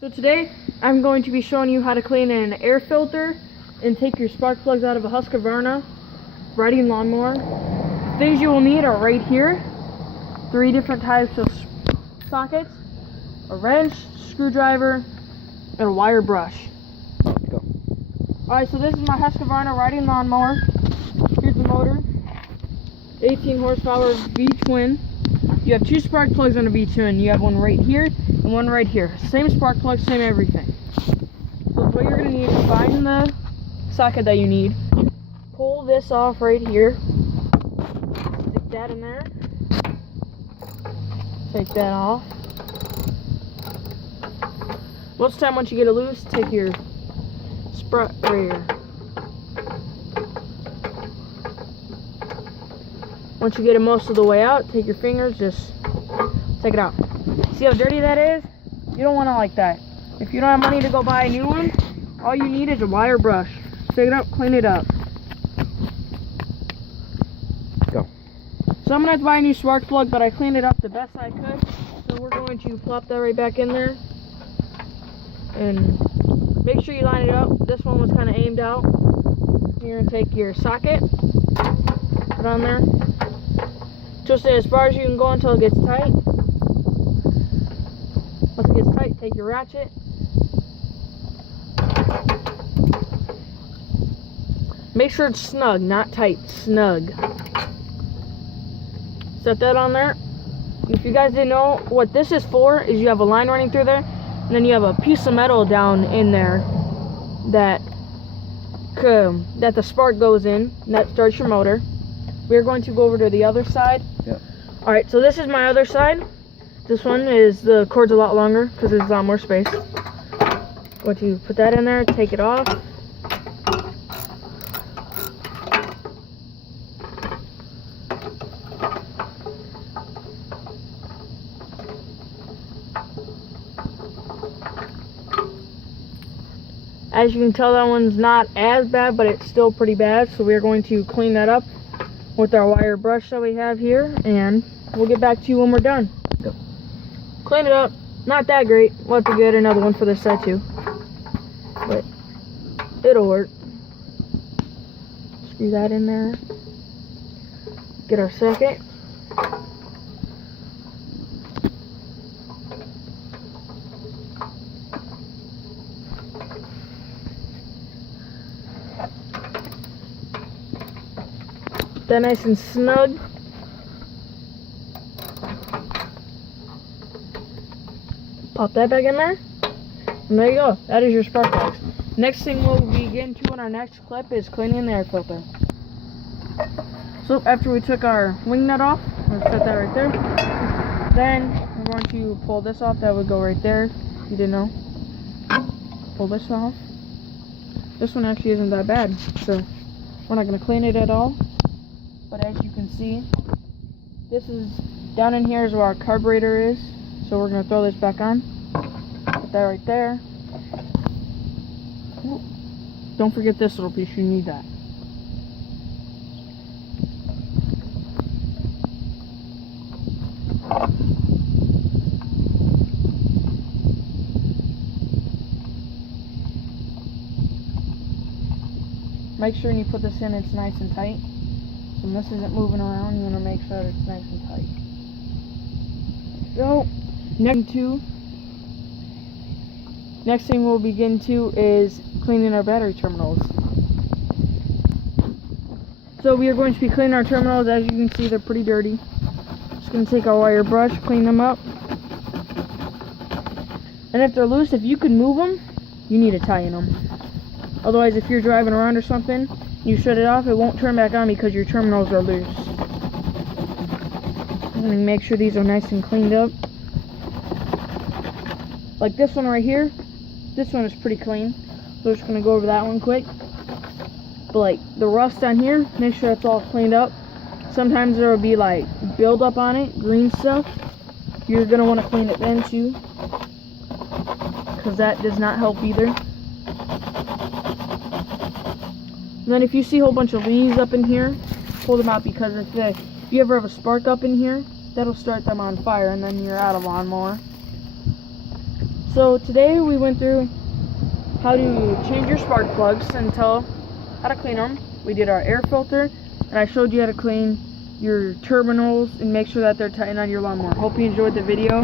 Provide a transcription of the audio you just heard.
So today I'm going to be showing you how to clean an air filter and take your spark plugs out of a Huskavarna riding lawnmower. The things you will need are right here. 3 different types of sockets, a wrench, screwdriver, and a wire brush. Go. Alright, so this is my Huskavarna riding lawnmower. Here's the motor. 18 horsepower V-twin. You have 2 spark plugs on a V-twin. You have one right here and one right here. Same spark plug, same everything. So what you're going to need is find the socket that you need. Pull this off right here. Stick that in there. Take that off. Most of the time once you get it loose, take your strut right here. Once you get it most of the way out, take your fingers, just take it out. See how dirty that is? You don't want it like that. If you don't have money to go buy a new one, all you need is a wire brush. Take it up, clean it up. Go. So I'm going to have to buy a new spark plug, but I cleaned it up the best I could. So we're going to plop that right back in there. And make sure you line it up. This one was kind of aimed out. You're going to take your socket, put it on there. Twist it as far as you can go until it gets tight. Once it gets tight, take your ratchet. Make sure it's snug, not tight, snug. Set that on there. If you guys didn't know, what this is for is you have a line running through there, and then you have a piece of metal down in there that the spark goes in, and that starts your motor. We're going to go over to the other side. Yep. Alright, so this is my other side. This one is, the cord's a lot longer because there's a lot more space. Going to put that in there, take it off. As you can tell, that one's not as bad, but it's still pretty bad. So we're going to clean that up with our wire brush that we have here, and we'll get back to you when we're done. Go. Clean it up. Not that great. We'll have to get another one for this side too, but it'll work. Screw that in there. Get our second. That nice and snug. Pop that back in there. And there you go. That is your spark plugs. Next thing we'll be getting to in our next clip is cleaning the air filter. So after we took our wing nut off, let's set that right there. Then we're going to pull this off. That would go right there. If you didn't know. Pull this off. This one actually isn't that bad. So we're not going to clean it at all. But as you can see, this is down in here is where our carburetor is. So we're going to throw this back on. Put that right there. Ooh. Don't forget this little piece, you need that. Make sure when you put this in, it's nice and tight. So when this isn't moving around, you want to make sure it's nice and tight. So, next thing we'll begin to is cleaning our battery terminals. So we are going to be cleaning our terminals. As you can see, they're pretty dirty. Just going to take our wire brush, clean them up. And if they're loose, if you can move them, you need to tighten them. Otherwise, if you're driving around or something, you shut it off, it won't turn back on because your terminals are loose. I'm going to make sure these are nice and cleaned up. Like this one right here, this one is pretty clean. So we're just going to go over that one quick. But like the rust on here, make sure it's all cleaned up. Sometimes there will be like buildup on it, green stuff. You're going to want to clean it then too, because that does not help either. And then if you see a whole bunch of leaves up in here, pull them out, because if you ever have a spark up in here, that'll start them on fire and then you're out of lawnmower. So today we went through how to change your spark plugs and tell how to clean them. We did our air filter, and I showed you how to clean your terminals and make sure that they're tight on your lawnmower. Hope you enjoyed the video.